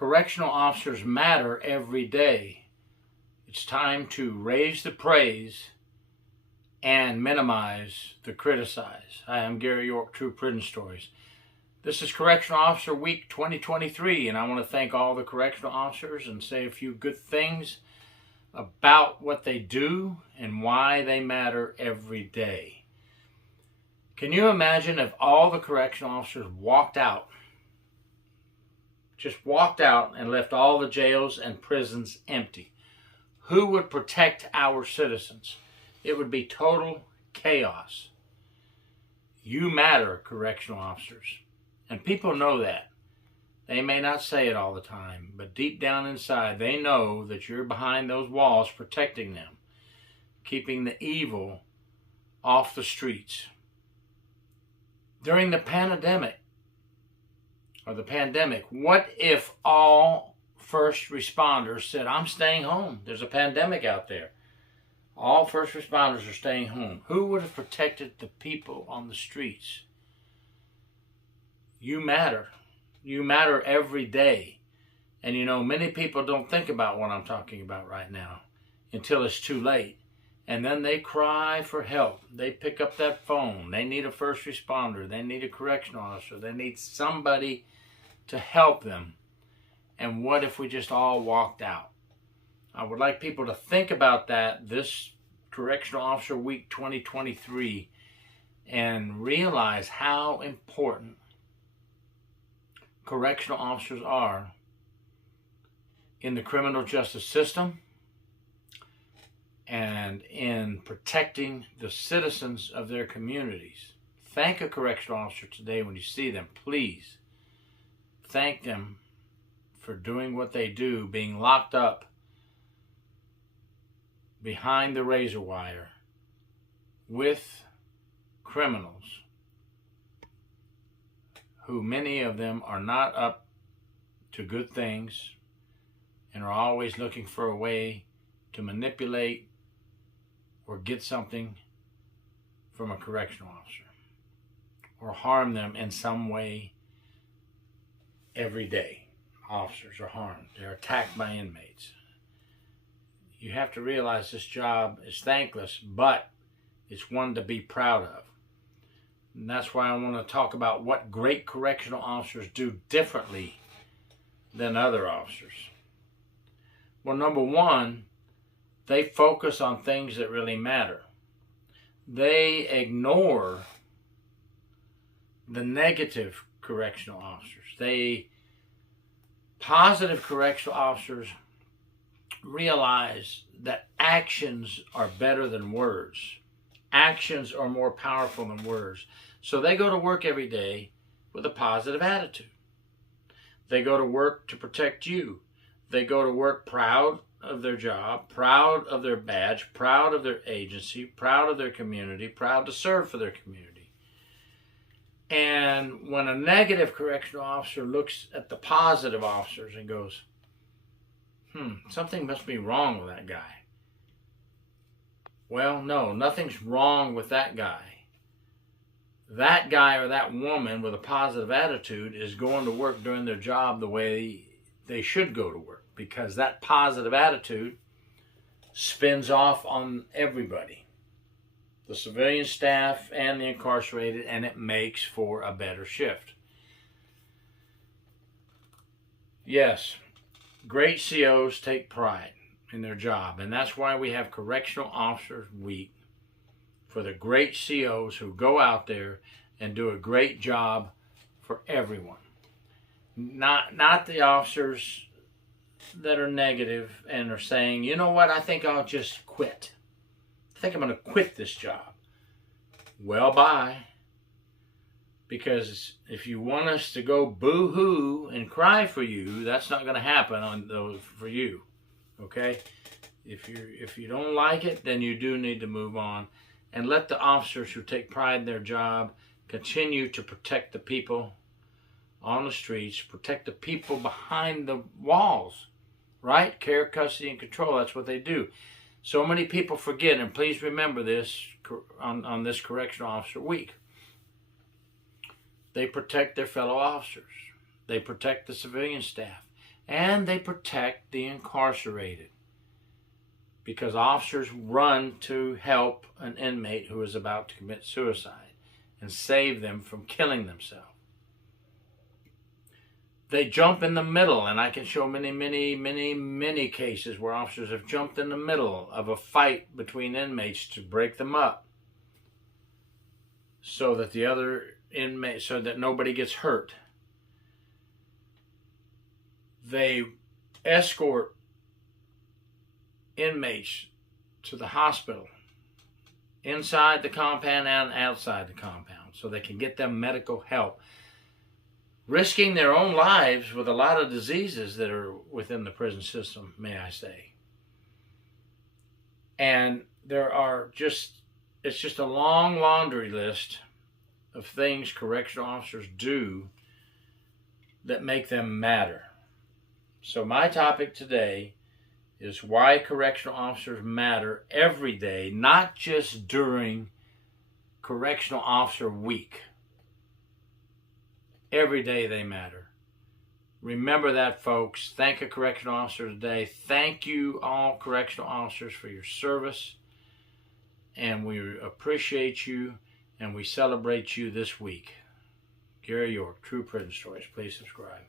Correctional officers matter every day. It's time to raise the praise and minimize the criticize. Hi, I'm Gary York, True Prison Stories. This is Correctional Officer Week 2023, and I want to thank all the correctional officers and say a few good things about what they do and why they matter every day. Can you imagine if all the correctional officers just walked out and left all the jails and prisons empty? Who would protect our citizens? It would be total chaos. You matter, correctional officers. And people know that. They may not say it all the time, but deep down inside, they know that you're behind those walls protecting them, keeping the evil off the streets. During the pandemic, what if all first responders said, I'm staying home. There's a pandemic out there. All first responders are staying home. Who would have protected the people on the streets? You matter. You matter every day. And you know, many people don't think about what I'm talking about right now until it's too late. And then they cry for help. They pick up that phone. They need a first responder. They need a correctional officer. They need somebody to help them. And what if we just all walked out? I would like people to think about that this Correctional Officer Week 2023 and realize how important correctional officers are in the criminal justice system and in protecting the citizens of their communities. Thank a correctional officer today when you see them. Please thank them for doing what they do, being locked up behind the razor wire with criminals who many of them are not up to good things and are always looking for a way to manipulate or get something from a correctional officer or harm them in some way every day. Officers are harmed. They're attacked by inmates. You have to realize this job is thankless, but it's one to be proud of. And that's why I want to talk about what great correctional officers do differently than other officers. Well, number one, they focus on things that really matter. They ignore the negative correctional officers. Positive correctional officers realize that actions are better than words. Actions are more powerful than words. So they go to work every day with a positive attitude. They go to work to protect you. They go to work proud of their job, proud of their badge, proud of their agency, proud of their community, proud to serve for their community. And when a negative correctional officer looks at the positive officers and goes, something must be wrong with that guy. Well, no, nothing's wrong with that guy. That guy or that woman with a positive attitude is going to work doing their job the way they should go to work, because that positive attitude spins off on everybody, the civilian staff and the incarcerated, and it makes for a better shift. Yes, great COs take pride in their job, and that's why we have Correctional Officers Week for the great COs who go out there and do a great job for everyone. Not the officers that are negative and are saying, you know what, I think I'll just quit. I think I'm going to quit this job. Well, bye. Because if you want us to go boo-hoo and cry for you, that's not going to happen for you. Okay? If you don't like it, then you do need to move on. And let the officers who take pride in their job continue to protect the people on the streets, protect the people behind the walls, right? Care, custody, and control, that's what they do. So many people forget, and please remember this on this Correctional Officer Week. They protect their fellow officers. They protect the civilian staff. and they protect the incarcerated, because officers run to help an inmate who is about to commit suicide and save them from killing themselves. They jump in the middle, and I can show many cases where officers have jumped in the middle of a fight between inmates to break them up so that the other inmate, so that nobody gets hurt. They escort inmates to the hospital, inside the compound and outside the compound, so they can get them medical help, risking their own lives with a lot of diseases that are within the prison system, may I say. And there are it's just a long laundry list of things correctional officers do that make them matter. So my topic today is why correctional officers matter every day, not just during Correctional Officer Week. Every day they matter. Remember that, folks. Thank a correctional officer today. Thank you, all correctional officers, for your service. And we appreciate you, and we celebrate you this week. Gary York, True Prison Stories. Please subscribe.